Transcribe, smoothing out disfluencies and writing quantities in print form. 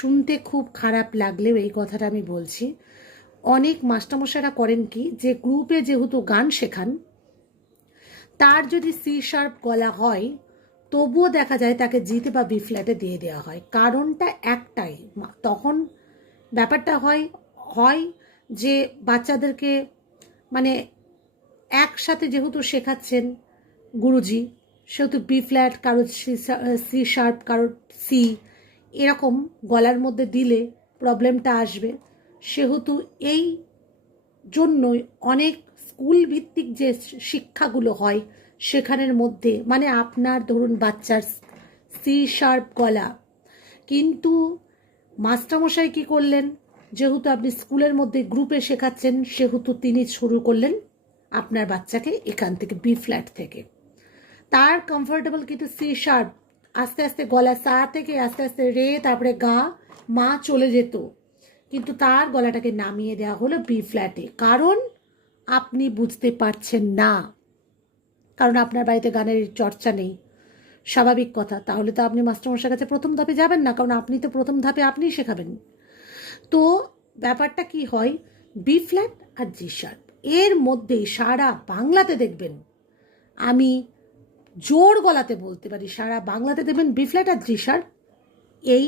শুনতে খুব খারাপ লাগলেও এই কথাটা আমি বলছি, অনেক মাস্টারমশাইরা করেন কি, যে গ্রুপে যেহেতু গান শেখান, তার যদি সি শার্প গলা হয় তবুও দেখা যায় তাকে জিতে বা বি ফ্ল্যাটে দিয়ে দেওয়া হয়। কারণটা একটাই, তখন ব্যাপারটা হয় হয় যে বাচ্চাদেরকে মানে একসাথে যেহেতু শেখাচ্ছেন গুরুজি, সেহেতু বি ফ্ল্যাট, কারো সি শার্প, কারো সি, এরকম গলার মধ্যে দিলে প্রবলেমটা আসবে। সেহেতু এই জন্যই অনেক স্কুল ভিত্তিক যে শিক্ষাগুলো হয় সেখানের মধ্যে, মানে আপনার ধরুন বাচ্চার সি শার্প গলা, কিন্তু মাস্টারমশাই কী করলেন, যেহেতু আপনি স্কুলের মধ্যে গ্রুপে শেখাচ্ছেন সেহেতু তিনি শুরু করলেন আপনার বাচ্চাকে এখান থেকে বি ফ্ল্যাট থেকে। তার কমফোর্টেবল কিন্তু সি শার্প, আস্তে আস্তে গলা সা থেকে আস্তে আস্তে রে, তারপরে গা মা চলে যেত, কিন্তু তার গলাটাকে নামিয়ে দেওয়া হলো বি ফ্ল্যাটে। কারণ আপনি বুঝতে পারছেন না, কারণ আপনার বাড়িতে গানের চর্চা নেই, স্বাভাবিক কথা। তাহলে তো আপনি মাস্টারমশাইয়ের কাছে প্রথম ধাপে যাবেন না, কারণ আপনি তো প্রথম ধাপে আপনিই শেখাবেন। তো ব্যাপারটা কি হয়, বি ফ্ল্যাট আর জি শার্প এর মধ্যেই সারা বাংলাতে দেখবেন, আমি জোর গলাতে বলতে পারি সারা বাংলাতে দেখবেন বি ফ্ল্যাট আর জি শার্প এই